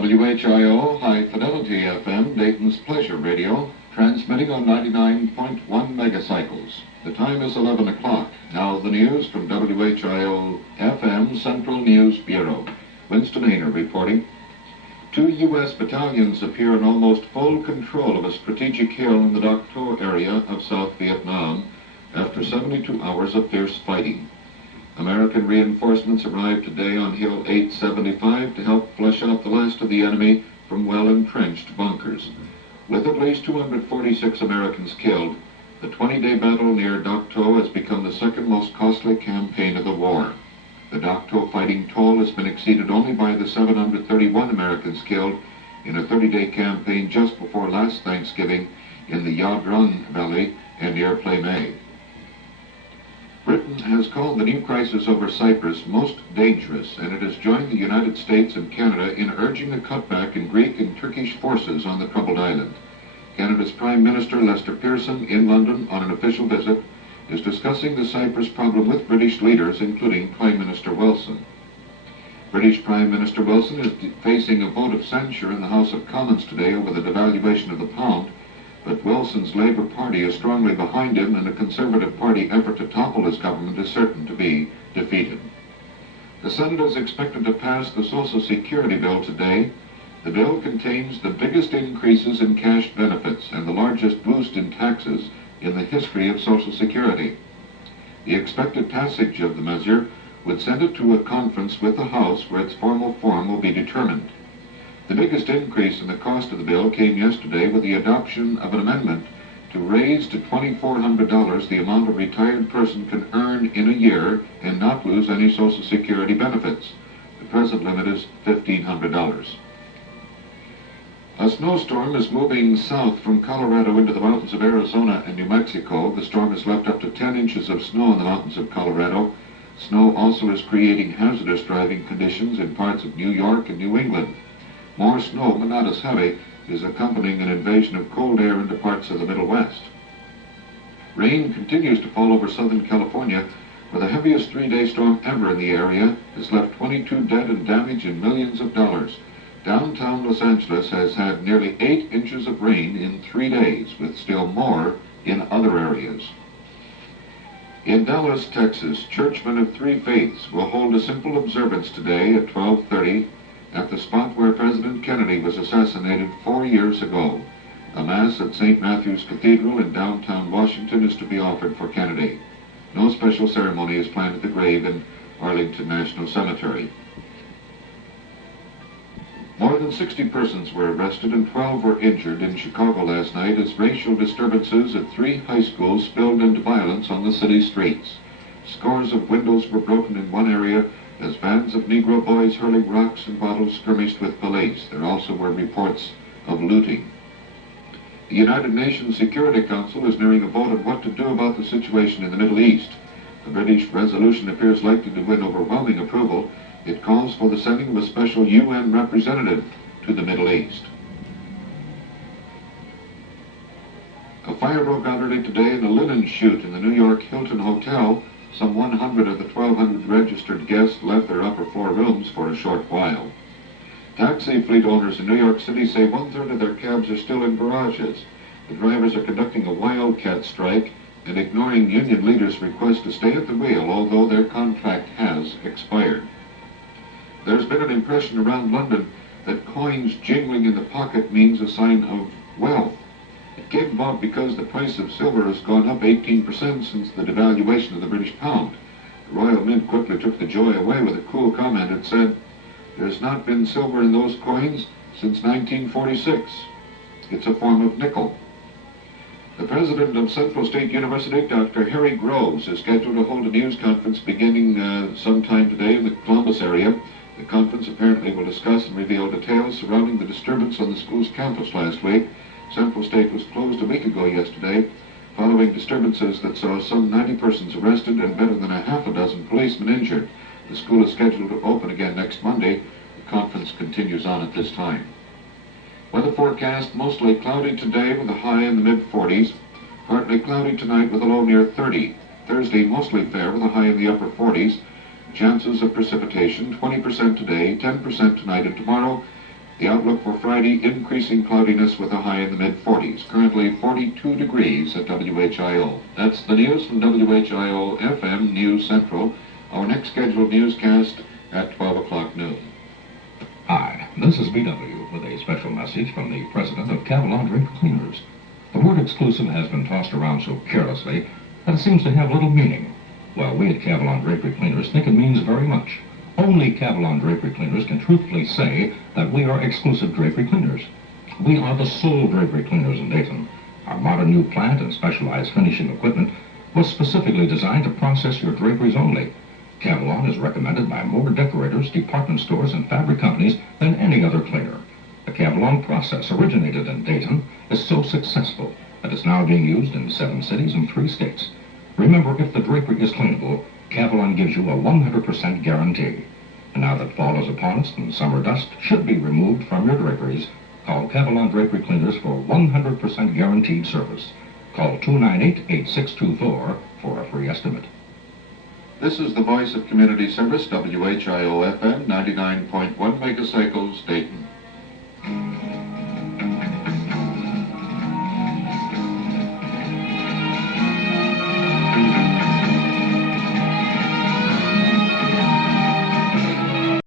WHIO High Fidelity FM, Dayton's Pleasure Radio, transmitting on 99.1 megacycles. The time is 11 o'clock. Now the news from WHIO-FM Central News Bureau. Winston Hayner reporting. 2 U.S. battalions appear in almost full control of a strategic hill in the Đắk Tô area of South Vietnam after 72 hours of fierce fighting. American reinforcements arrived today on Hill 875 to help flush out the last of the enemy from well-entrenched bunkers. With at least 246 Americans killed, the 20-day battle near Đắk Tô has become the second most costly campaign of the war. The Đắk Tô fighting toll has been exceeded only by the 731 Americans killed in a 30-day campaign just before last Thanksgiving in the Yadrun Valley and near Plymouth. Britain has called the new crisis over Cyprus most dangerous, and it has joined the United States and Canada in urging a cutback in Greek and Turkish forces on the troubled island. Canada's Prime Minister Lester Pearson, in London on an official visit, is discussing the Cyprus problem with British leaders, including Prime Minister Wilson. British Prime Minister Wilson is facing a vote of censure in the House of Commons today over the devaluation of the pound, but Wilson's Labour Party is strongly behind him, and a Conservative Party effort to topple his government is certain to be defeated. The Senate is expected to pass the Social Security bill today. The bill contains the biggest increases in cash benefits and the largest boost in taxes in the history of Social Security. The expected passage of the measure would send it to a conference with the House where its formal form will be determined. The biggest increase in the cost of the bill came yesterday with the adoption of an amendment to raise to $2,400 the amount a retired person can earn in a year and not lose any Social Security benefits. The present limit is $1,500. A snowstorm is moving south from Colorado into the mountains of Arizona and New Mexico. The storm has left up to 10 inches of snow in the mountains of Colorado. Snow also is creating hazardous driving conditions in parts of New York and New England. More snow, but not as heavy, is accompanying an invasion of cold air into parts of the Middle West. Rain continues to fall over Southern California, where the heaviest 3-day storm ever in the area has left 22 dead and damage and millions of dollars. Downtown Los Angeles has had nearly 8 inches of rain in 3 days, with still more in other areas. In Dallas, Texas, churchmen of 3 faiths will hold a simple observance today at 12:30 at the spot where President Kennedy was assassinated 4 years ago. A Mass at St. Matthew's Cathedral in downtown Washington is to be offered for Kennedy. No special ceremony is planned at the grave in Arlington National Cemetery. More than 60 persons were arrested and 12 were injured in Chicago last night as racial disturbances at 3 high schools spilled into violence on the city streets. Scores of windows were broken in one area as bands of Negro boys hurling rocks and bottles skirmished with police. There also were reports of looting. The United Nations Security Council is nearing a vote on what to do about the situation in the Middle East. The British resolution appears likely to win overwhelming approval. It calls for the sending of a special UN representative to the Middle East. A fire broke out early today in a linen chute in the New York Hilton Hotel. Some 100 of the 1,200 registered guests left their upper floor rooms for a short while. Taxi fleet owners in New York City say 1/3 of their cabs are still in garages. The drivers are conducting a wildcat strike and ignoring union leaders' request to stay at the wheel, although their contract has expired. There's been an impression around London that coins jingling in the pocket means a sign of wealth. It came about because the price of silver has gone up 18% since the devaluation of the British pound. The Royal Mint quickly took the joy away with a cool comment. It said, "There's not been silver in those coins since 1946. It's a form of nickel." The president of Central State University, Dr. Harry Groves, is scheduled to hold a news conference beginning sometime today in the Columbus area. The conference apparently will discuss and reveal details surrounding the disturbance on the school's campus last week. Central State was closed a week ago yesterday, following disturbances that saw some 90 persons arrested and better than a half a dozen policemen injured. The school is scheduled to open again next Monday. The conference continues on at this time. Weather forecast: mostly cloudy today with a high in the mid-40s. Partly cloudy tonight with a low near 30. Thursday mostly fair with a high in the upper 40s. Chances of precipitation 20% today, 10% tonight and tomorrow. The outlook for Friday, increasing cloudiness with a high in the mid-40s. Currently 42 degrees at WHIO. That's the news from WHIO-FM News Central. Our next scheduled newscast at 12 o'clock noon. Hi, this is BW with a special message from the president of Cavalon Draper Cleaners. The word exclusive has been tossed around so carelessly that it seems to have little meaning. Well, we at Cavalon Drapery Cleaners think it means very much. Only Cavalon Drapery Cleaners can truthfully say that we are exclusive drapery cleaners. We are the sole drapery cleaners in Dayton. Our modern new plant and specialized finishing equipment was specifically designed to process your draperies only. Cavalon is recommended by more decorators, department stores, and fabric companies than any other cleaner. The Cavalon process, originated in Dayton, is so successful that it's now being used in 7 cities and 3 states. Remember, if the drapery is cleanable, Cavalon gives you a 100% guarantee. And now that fall is upon us and summer dust should be removed from your draperies, call Cavalon Drapery Cleaners for 100% guaranteed service. Call 298-8624 for a free estimate. This is the Voice of Community Service, WHIO-FM 99.1 megacycles, Dayton.